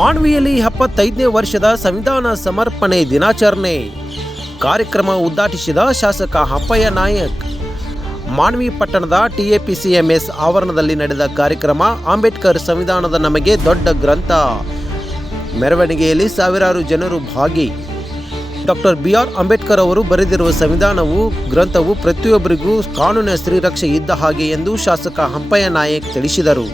ಮಾನ್ವಿಯಲ್ಲಿ 75ನೇ ವರ್ಷದ ಸಂವಿಧಾನ ಸಮರ್ಪಣೆ ದಿನಾಚರಣೆ ಕಾರ್ಯಕ್ರಮ ಉದ್ಘಾಟಿಸಿದ ಶಾಸಕ ಹಂಪಯ್ಯ ನಾಯಕ್. ಮಾನ್ವಿ ಪಟ್ಟಣದ TAPCMS ಆವರಣದಲ್ಲಿ ನಡೆದ ಕಾರ್ಯಕ್ರಮ ಅಂಬೇಡ್ಕರ್ ಸಂವಿಧಾನದ ನಮಗೆ ದೊಡ್ಡ ಗ್ರಂಥ ಮೆರವಣಿಗೆಯಲ್ಲಿ ಸಾವಿರಾರು ಜನರು ಭಾಗಿ. ಡಾಕ್ಟರ್ BR ಅಂಬೇಡ್ಕರ್ ಅವರು ಬರೆದಿರುವ ಸಂವಿಧಾನವು ಗ್ರಂಥವು ಪ್ರತಿಯೊಬ್ಬರಿಗೂ ಕಾನೂನಿನ ಶ್ರೀರಕ್ಷೆ ಇದ್ದ ಹಾಗೆ ಎಂದು ಶಾಸಕ ಹಂಪಯ್ಯ ನಾಯಕ್ ತಿಳಿಸಿದರು.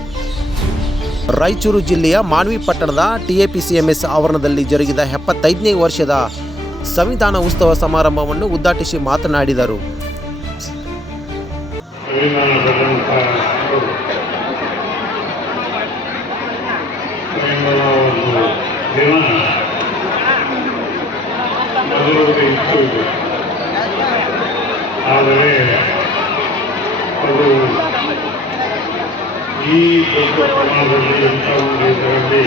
ರಾಯಚೂರು ಜಿಲ್ಲೆಯ ಮಾನ್ವಿ ಪಟ್ಟಣದ TAPCMS ಆವರಣದಲ್ಲಿ ಜರುಗಿದ 75ನೇ ವರ್ಷದ ಸಂವಿಧಾನ ಉತ್ಸವ ಸಮಾರಂಭವನ್ನು ಉದ್ಘಾಟಿಸಿ ಮಾತನಾಡಿದರು. ಆದರೆ ಅದು ಈ ದೊಡ್ಡ ಪ್ರಮಾಣದಲ್ಲಿ ಎಂಥ ಒಂದು ಇದರಲ್ಲಿ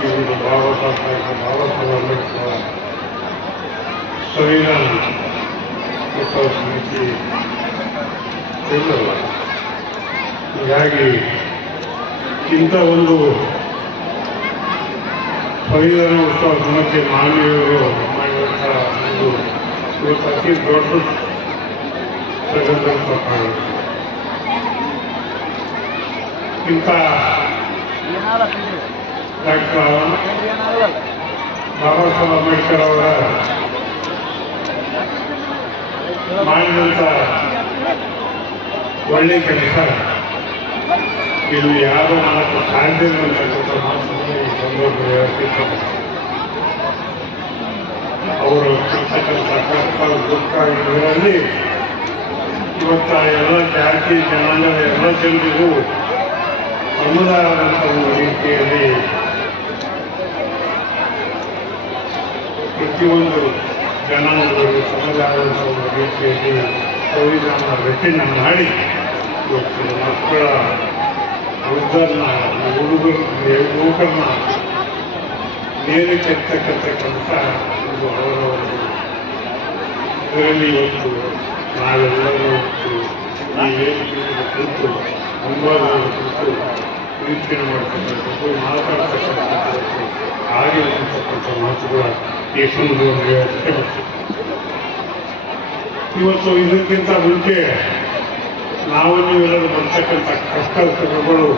ಈ ಒಂದು ಬಾಬಾ ಸಾಹೇಬ್ ಅಂಬೇಡ್ಕರ್ ಸಂವಿಧಾನ ಉತ್ಸವ ಸಮಿತಿ ಇಲ್ಲಲ್ಲ. ಹೀಗಾಗಿ ಇಂಥ ಒಂದು ಸಂವಿಧಾನ ಉತ್ಸವ ಸಮಿತಿ ಮಾನವೀಯರು ಮಾಡಿದಂಥ ಒಂದು ಇವತ್ತು ಅತಿ ದೊಡ್ಡ ಪ್ರಗತಿಯಂತ ಕಾಣುತ್ತೆ. ಇಂಥ ಡಾಕ್ಟರ್ ಬಾಬಾ ಸಾಹೇಬ್ ಅಂಬೇಡ್ಕರ್ ಅವರ ಮಾಡಿದಂಥ ಒಳ್ಳೆಯ ಕೆಲಸ ಇಲ್ಲಿ ಯಾರು ಮಾಡಕ್ಕೆ ಸಾಧ್ಯ ಅಂತಕ್ಕಂಥ ಮಾತನ್ನು ಈ ಸಂದರ್ಭದಲ್ಲಿ ಹೇಳ್ತಿದ್ದಾರೆ. ಅವರು ಇರ್ತಕ್ಕಂಥ ಕಷ್ಟ ದುಃಖ ಇದರಲ್ಲಿ ಇವತ್ತ ಎಲ್ಲ ಜಾತಿ ಜನಾಂಗದ ಎಲ್ಲ ಜನರಿಗೂ ಸಮುದಾಯದಂಥ ಒಂದು ರೀತಿಯಲ್ಲಿ ಪ್ರತಿಯೊಂದು ಜನಾಂಗಗಳು ಸಮುದಾಯದಂಥ ಒಂದು ರೀತಿಯಲ್ಲಿ ಸಂವಿಧಾನ ರಚನೆ ಮಾಡಿ ಇವತ್ತು ಮಕ್ಕಳ ವೃದ್ಧರನ್ನ ಯುವಕರನ್ನ ನೇರಕ್ಕೆತ್ತಕ್ಕಂಥ ಕೆಲಸ ಇದು ಅವರವರು. ಇದರಲ್ಲಿ ಇವತ್ತು ನಾವೆಲ್ಲರೂ ಈ ವೇದಿಕೆಯಲ್ಲಿ ಕುರಿತು ಸಂವಾದವನ್ನು ಕುರಿತು ವೀಕ್ಷಣೆ ಮಾಡ್ತಕ್ಕಂಥದ್ದು ಮಾತಾಡ್ತಕ್ಕಂಥದ್ದು ಹಾಗೆ ಅಂತಕ್ಕಂಥ ಮಾತುಗಳ ಈ ಸಂದರ್ಭದಲ್ಲಿ ಇವತ್ತು ಇದಕ್ಕಿಂತ ಮುಂಚೆ ನಾವು ನೀವೆಲ್ಲರೂ ಬರ್ತಕ್ಕಂಥ ಕಷ್ಟ ಸುಖಗಳು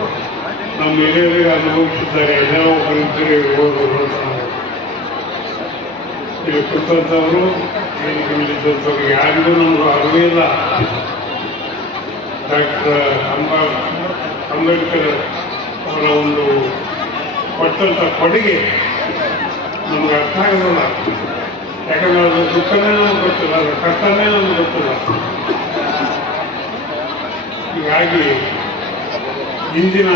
ನಮ್ಮ ಹಿರಿಯರಿಗೆ ಅನುಭವಿಸಿದ್ದಾರೆ. ಎಲ್ಲ ಒಬ್ಬರಿದ್ದರೆ ಓದುವರು ಇಲ್ಲಿ ಕುರಿತಂಥವರು ವೇದಿಕೆ ಮೇಲಿದ್ದಂಥವ್ರಿಗೆ ಯಾರಿಗೂ ನಮಗೂ ಅರಿವೇ ಇಲ್ಲ. ಡಾಕ್ಟರ್ ಅಂಬೇಡ್ಕರ್ ಅವರ ಒಂದು ಕೊಟ್ಟಂಥ ಕೊಡುಗೆ ನಮ್ಗೆ ಅರ್ಥ ಆಗೋದಿಲ್ಲ. ಯಾಕಂದ್ರೆ ಅದು ದುಃಖನೇ ನಮ್ಗೆ ಗೊತ್ತಿಲ್ಲ, ಅದರ ಕಷ್ಟನೇ ನಮ್ಗೆ ಗೊತ್ತಿಲ್ಲ. ಹೀಗಾಗಿ ಇಂದಿನ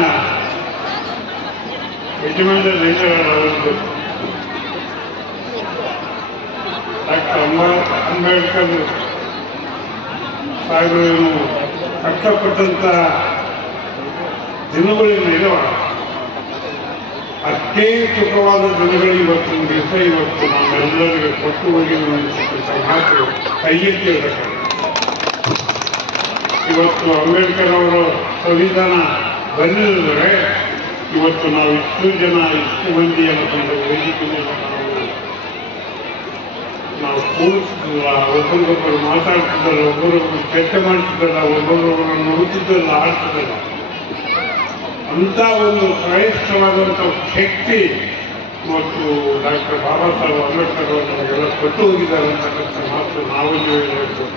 ಯಜಮಾನ ದೇಶಗಳ ಒಂದು ಡಾಕ್ಟರ್ ಅಂಬೇಡ್ಕರ್ ಸಾಹೇಬರು ಕಷ್ಟಪಟ್ಟಂಥ ದಿನಗಳೇನಿದೆ ಅಷ್ಟೇ ಸುಖವಾದ ದಿನಗಳು ಇವತ್ತಿನ ದಿವಸ ಇವತ್ತು ನಮ್ಮೆಲ್ಲರಿಗೆ ಕೊಟ್ಟು ಹೋಗಿ ಅಂತಕ್ಕಂಥ ಮಾತು ಕೈ ಎತ್ತಿ ಹೇಳಬೇಕಾಗುತ್ತೆ. ಇವತ್ತು ಅಂಬೇಡ್ಕರ್ ಅವರ ಸಂವಿಧಾನ ಬಂದಿದ್ದರೆ ಇವತ್ತು ನಾವು ಇಷ್ಟು ಜನ ಇಷ್ಟು ಮಂದಿ ಅನ್ನೋದು ವೇದಿಕೆ ಮೇಲೆ ನಾವು ಕೂರಿಸ್ತಿಲ್ಲ, ಒಬ್ಬರಿಗೊಬ್ಬರು ಮಾತಾಡ್ತಿದ್ದಲ್ಲ, ಒಬ್ಬರೊಬ್ಬರು ಚರ್ಚೆ ಮಾಡ್ತಿದ್ದಲ್ಲ, ಒಬ್ಬರೊಬ್ಬರನ್ನು ನೋಡ್ತಿದ್ದಲ್ಲ, ಆಡ್ತಿದ್ದಲ್ಲ. ಅಂಥ ಒಂದು ಶ್ರೇಷ್ಠವಾದಂಥ ಶಕ್ತಿ ಮತ್ತು ಡಾಕ್ಟರ್ ಬಾಬಾ ಸಾಹೇಬ್ ಅಂಬೇಡ್ಕರ್ ಅವರು ನಮಗೆಲ್ಲ ಕೊಟ್ಟು ಹೋಗಿದ್ದಾರೆ ಅಂತಕ್ಕಂಥ ಮಾತು ನಾವು ಹೇಳ್ಬೇಕು.